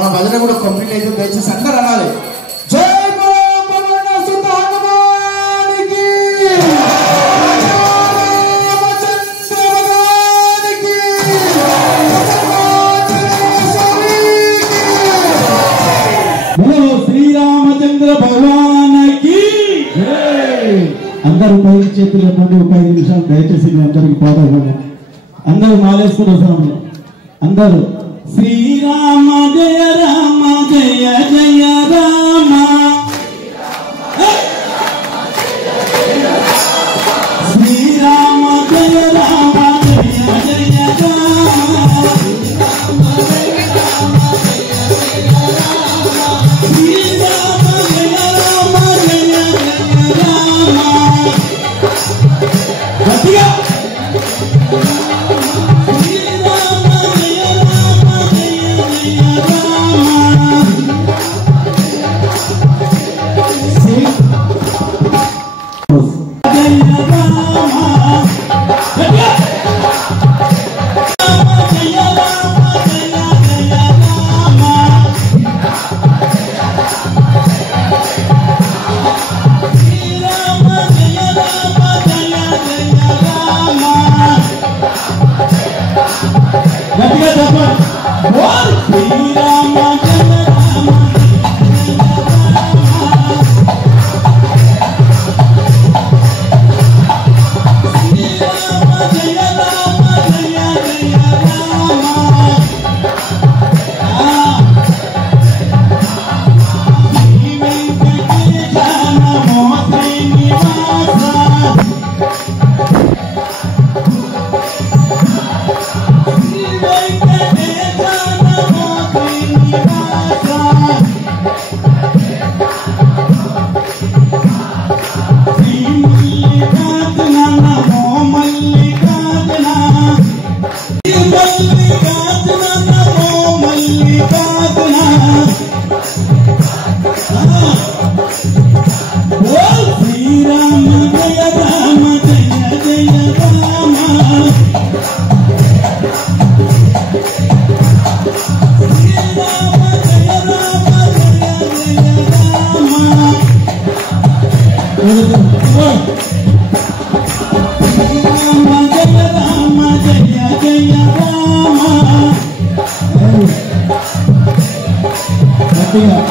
మన భజన కూడా కంప్లీట్ అయితే దయచేసి అందరూ అనాలి. జై శ్రీరామచంద్ర భగవానికి అందరూ పైకి చేతులు ఎప్పుడు 5 నిమిషాలు దయచేసి అందరికి పాదాలు అందరూ మాలేసుకున్న సమయంలో అందరూ శ్రీరామ జయ రామ జయ జయ రామ శ్రీరామ జయ రామ జయ జయ రామ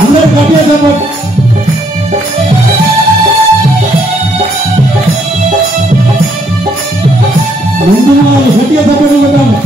అందరూ గట్టిగా చెప్పండి. ముందు వాళ్ళు గట్టిగా చెప్పండి ఉంటాము.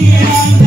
Yeah.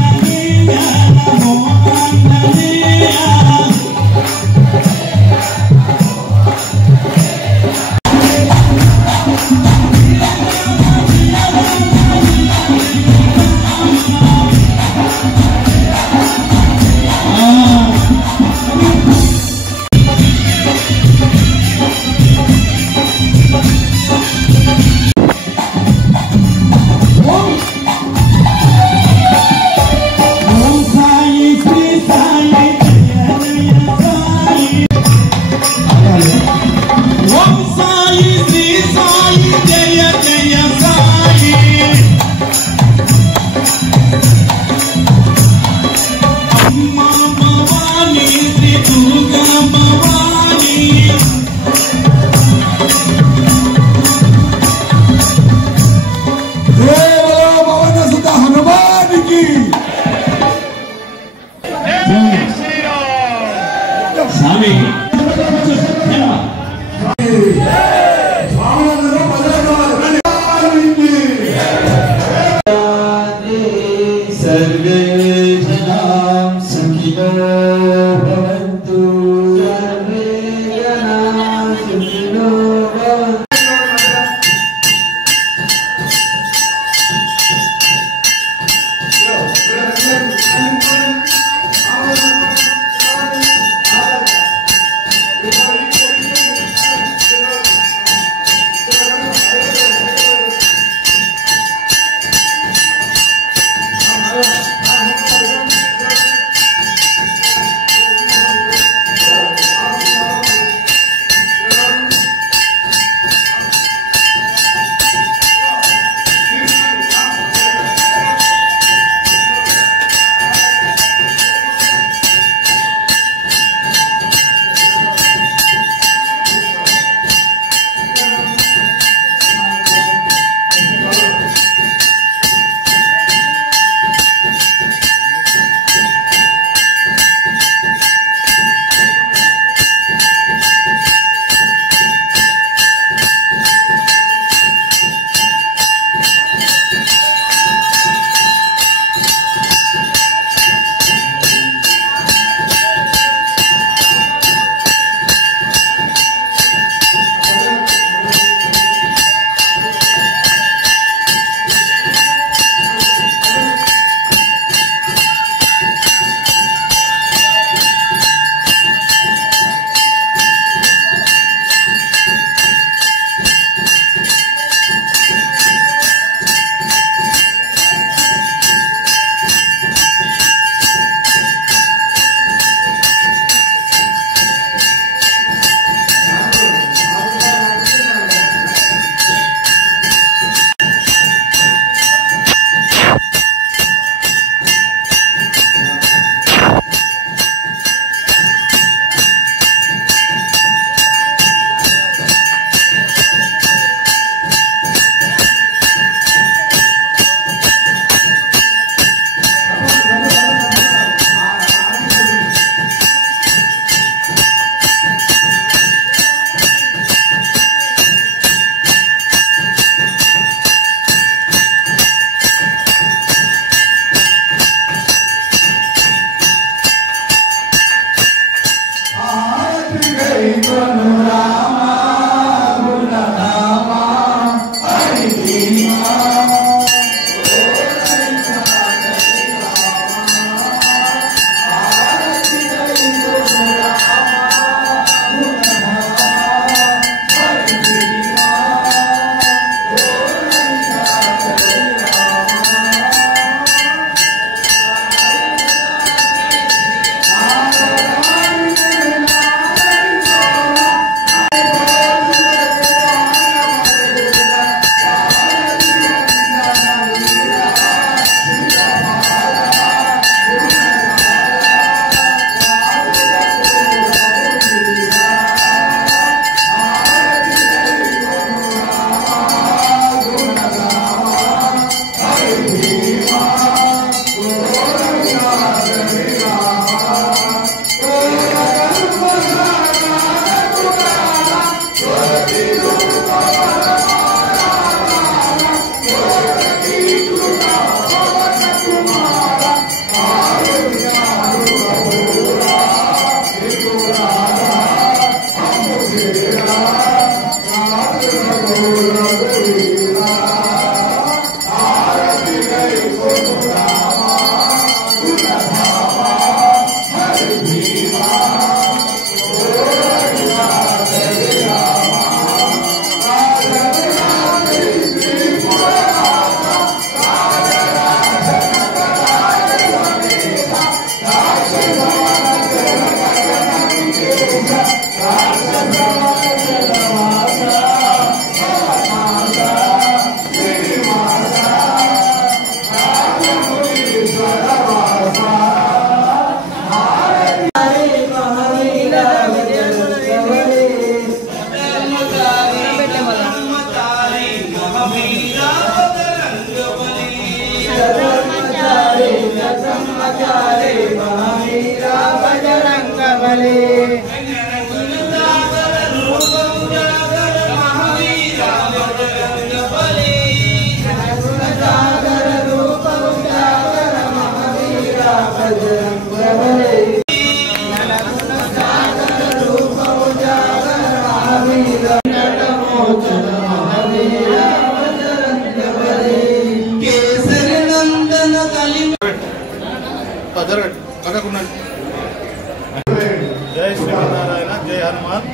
జై శ్రీమన్నారాయణ, జై హనుమాన్.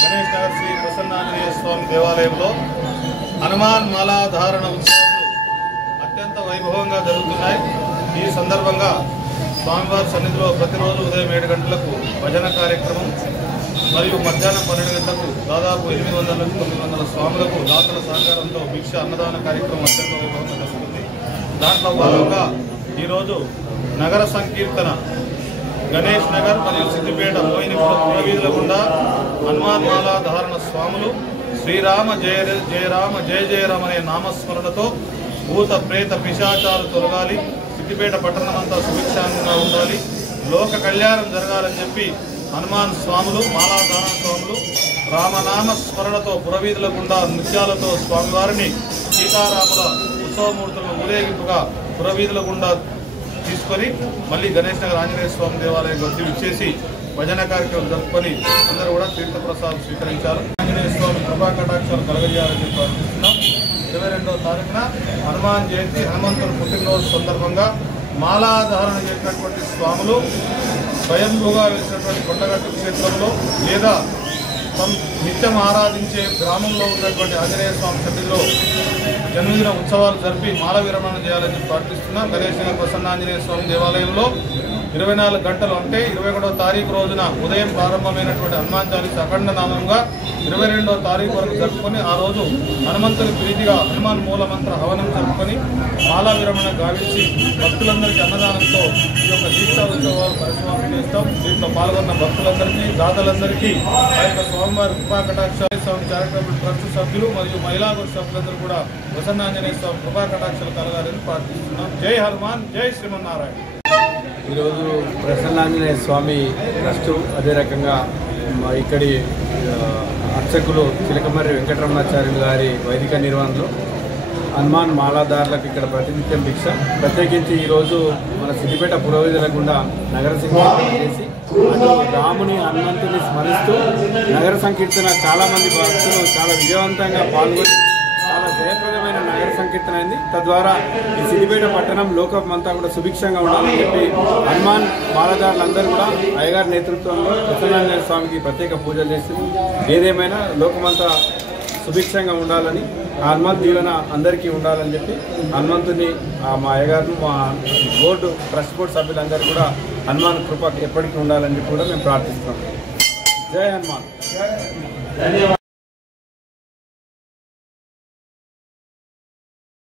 గణేష్ నగర్ శ్రీ ప్రసన్నాంజనేయ స్వామి దేవాలయంలో హనుమాన్ మాలాధారణ ఉత్సవాలు అత్యంత వైభవంగా జరుగుతున్నాయి. ఈ సందర్భంగా స్వామివారి సన్నిధిలో ప్రతిరోజు ఉదయం 7 గంటలకు భజన కార్యక్రమం మరియు మధ్యాహ్నం 12 గంటలకు దాదాపు 800 నుంచి 900 స్వాములకు దాతల సహకారంతో భిక్ష అన్నదాన కార్యక్రమం అత్యంత వైభవంగా జరుగుతుంది. దాంట్లో భాగంగా ఈరోజు నగర సంకీర్తన గణేష్ నగర్ మరియు సిద్దిపేట మోయినపురం పురవీధుల గుండా హనుమాన్ మాలాధారణ స్వాములు శ్రీరామ జయ జయ రామ జయ జయ రామ అనే నామస్మరణతో భూత ప్రేత పిశాచాలు తొలగాలి, సిద్దిపేట పట్టణమంతా సుభిక్షంగా ఉండాలి, లోక కళ్యాణం జరగాలని చెప్పి హనుమాన్ స్వాములు మాలాధారణ స్వాములు రామనామ స్మరణతో పురవీధుల గుండా నృత్యాలతో స్వామివారిని సీతారాముల ఉత్సవమూర్తులను ఊరేగింపుగా పురవీధుల గుండా తీసుకొని మళ్ళీ గణేష్ నగర్ ఆంజనేయ స్వామి దేవాలయం వద్ద ఇచ్చేసి భజన కార్యక్రమం జరుపుకొని అందరూ కూడా తీర్థప్రసాదం స్వీకరించారు. ఆంజనేయ స్వామి కృపా కటాక్షాలు కలగజేయాలని ప్రార్థిస్తున్నాం. 22వ తారీఖున హనుమాన్ జయంతి, హనుమంతుడు పుట్టినరోజు సందర్భంగా మాలాధారణ చేసినటువంటి స్వాములు స్వయంభూగా వేసినటువంటి కొండగట్టు క్షేత్రంలో లేదా నిత్యం ఆరాధించే గ్రామంలో ఉన్నటువంటి ఆంజనేయ స్వామి సన్నిధిలో జన్మదిన ఉత్సవాలు జరిపి మాల విరమణ చేయాలని ప్రార్థిస్తున్నాం. గణేష్ నగర్ ప్రసన్నాంజనేయ స్వామి దేవాలయంలో 24 గంటలు అంటే 21వ తారీఖు రోజున ఉదయం ప్రారంభమైనటువంటి హనుమాన్ చాలీసా అఖండ నామంగా 22వ తారీఖు వరకు జరుపుకొని ఆ రోజు హనుమంతుని ప్రీతిగా హనుమాన్ మూలమంత్ర హవనం జరుపుకొని మాలా విరమణ గావించి భక్తులందరికీ అన్నదానంతో ఈ యొక్క దీక్షా ఉత్సవాలు పరిసమాప్తి చేస్తాం. దీంట్లో పాల్గొన్న భక్తులందరికీ దాతలందరికీ ఆ యొక్క స్వామివారి కృపా కటాక్షాలు స్వామి చారిటబుల్ ట్రస్ట్ సభ్యులు మరియు మహిళా సభ్యులందరూ కూడా ప్రసన్నాంజనేయ స్వామి కృపా కటాక్షాలు కలగాలని ప్రార్థిస్తున్నాం. జై హనుమాన్, జై శ్రీమన్నారాయణ. ఈరోజు ప్రసన్నాంజనేయ స్వామి ట్రస్టు అదే రకంగా ఇక్కడి అర్చకులు చిలకమర్రి వెంకటరమణాచార్యులు గారి వైదిక నిర్వహణలో హనుమాన్ మాలాదారులకు ఇక్కడ ప్రతినిత్యం భిక్ష. ప్రత్యేకించి ఈరోజు మన సిద్దిపేట పురోహితుల గుండా నగర సంకీర్తన చేసి అటు రాముని హనుమంతుని స్మరిస్తూ నగర సంకీర్తన చాలామంది భక్తులు చాలా విజయవంతంగా పాల్గొని చాలా జయప్రదమైన నగర సంకీర్తన అయింది. తద్వారా ఈ సిద్దిపేట పట్టణం లోకం అంతా కూడా సుభిక్షంగా ఉండాలని చెప్పి హనుమాన్ మాలదారులందరూ కూడా అయ్యగారి నేతృత్వంలో ప్రసన్నాంజనేయ స్వామికి ప్రత్యేక పూజలు చేసింది. ఏదేమైనా లోకమంతా సుభిక్షంగా ఉండాలని, హనుమంత్ దీవెన అందరికీ ఉండాలని చెప్పి హనుమంతుని మా అయ్యగారిని మా ట్రస్ట్ బోర్డు సభ్యులందరూ కూడా హనుమాన్ కృప ఎప్పటికీ ఉండాలని చెప్పి కూడా మేము ప్రార్థిస్తున్నాం. జై హనుమాన్.